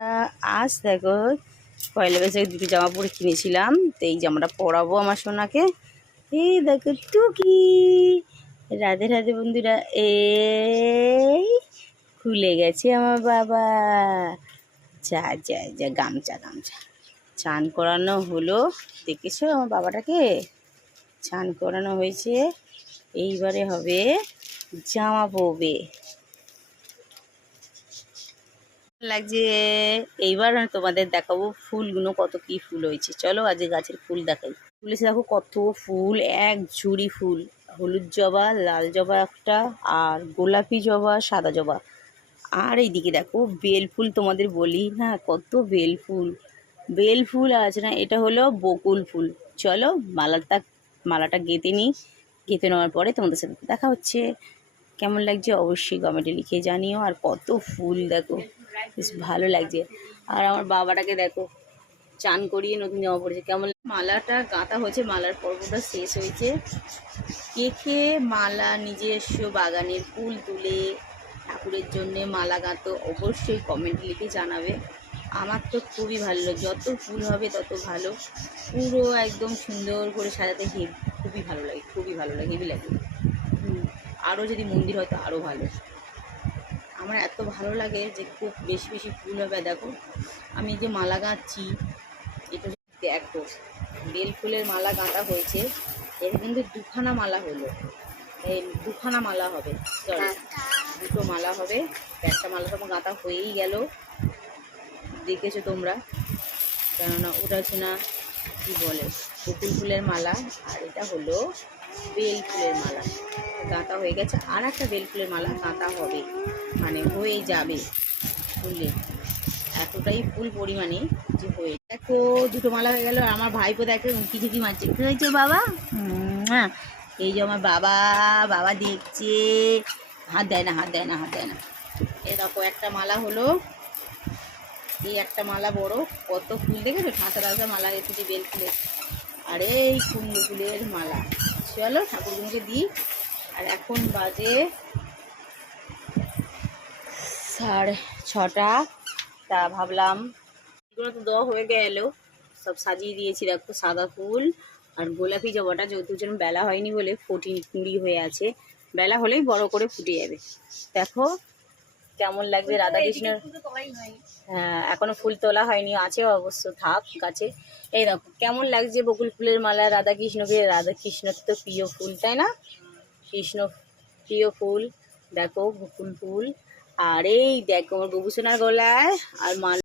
আজ দেখো পয়লা বৈশাখে দুটো জামা পরে কিনেছিলাম, তো এই জামাটা পরাবো আমার সোনাকে। এই দেখো টুকি, রাধে রাধে বন্ধুরা। এই খুলে গেছে আমার বাবা। যা যা যা, গামছা গামছা চান করানো হলো। দেখেছো আমার বাবাটাকে চান করানো হয়েছে। এইবারে হবে জামা পরবে। লাগছে। এইবার তোমাদের দেখাবো ফুলগুলো, কত কি ফুল হয়েছে। চলো আজ গাছের ফুল দেখাই। ফুল এসে দেখো কত ফুল, এক ঝুড়ি ফুল। হলুদ জবা, লাল জবা একটা, আর গোলাপি জবা, সাদা জবা। আর এইদিকে দেখো বেল ফুল, তোমাদের বলি না কত বেল ফুল। বেল ফুল আছে না, এটা হলো বকুল ফুল। চলো মালাটা গেঁথে নিই। গেঁথে নেওয়ার পরে তোমাদের সাথে দেখা হচ্ছে। কেমন লাগছে অবশ্যই কমেন্টে লিখে জানিও। আর কত ফুল দেখো, বেশ ভালো লাগছে। আর আমার বাবাটাকে দেখো চান করিয়ে নতুন জামা পড়েছে। কেমন মালাটা গাঁথা হয়েছে, মালার পর্বটা শেষ হয়েছে। কে কে মালা নিজস্ব বাগানের ফুল তুলে ঠাকুরের জন্যে মালা গাঁথো অবশ্যই কমেন্ট লিখে জানাবে। আমার তো খুবই ভালো লাগে, যত ফুল হবে তত ভালো। পুরো একদম সুন্দর করে সাজাতে খুবই ভালো লাগে, খুবই ভালো লাগে, হেভি লাগে। আরও যদি মন্দির হয় তো আরও ভালো। আমার এত ভালো লাগে যে খুব বেশি বেশি ফুল হবে। দেখো আমি যে মালা গাঁথছি, এটা দেখো বেল ফুলের মালা গাঁথা হয়েছে। এর কিন্তু দুখানা মালা হলো, এই দুখানা মালা হবে, সরি দুটো মালা হবে। একটা মালা তো গাঁথা হয়েই গেল, দেখেছো তোমরা। কেননা ওটা হচ্ছে না কী বলে, বকুল ফুলের মালা, আর এটা হলো বেল ফুলের মালা। গাঁথা হয়ে গেছে, আর একটা বেল ফুলের মালা গাঁথা হবে, মানে হয়ে যাবে ফুলে। এতটাই ফুল পরিমাণে যে হয়ে। দেখো দুটো মালা হয়ে গেল। আমার ভাইপো দেখো ঝিকি মারছে। কী হয়েছে বাবা? হ্যাঁ, এই যে আমার বাবা, বাবা দেখছে, হাত দেয় না, হাত দেয় না, হাত দেয় না। এই দেখো একটা মালা হলো, এই একটা মালা বড়, কত ফুল দেখেছো, ঠাসা ঠাসা মালা এসেছে বেল ফুলের। আর এই কুমড়ো ফুলের মালা। চলো ঠাকুরগুলোকে দিই। আর এখন বাজে 6:30। তা ভাবলাম এগুলো তো দেওয়া হয়ে গেল, সব সাজিয়ে দিয়েছি। দেখো সাদা ফুল আর গোলাপি জবাটা যেহেতু যেন বেলা হয়নি বলে কুঁড়ি হয়ে আছে, বেলা হলেই বড় করে ফুটে যাবে। দেখো কেমন লাগবে রাধাকৃষ্ণের। হ্যাঁ এখনো ফুল তোলা হয়নি, আছে অবশ্য, থাক গাছে। এই দেখো কেমন লাগছে বকুল ফুলের মালা রাধাকৃষ্ণকে। রাধাকৃষ্ণর তো প্রিয় ফুল, তাই না? কৃষ্ণ প্রিয় ফুল। দেখো বকুল ফুল। আর এই দেখো আমার গবুসোনার গলায় আর মালা।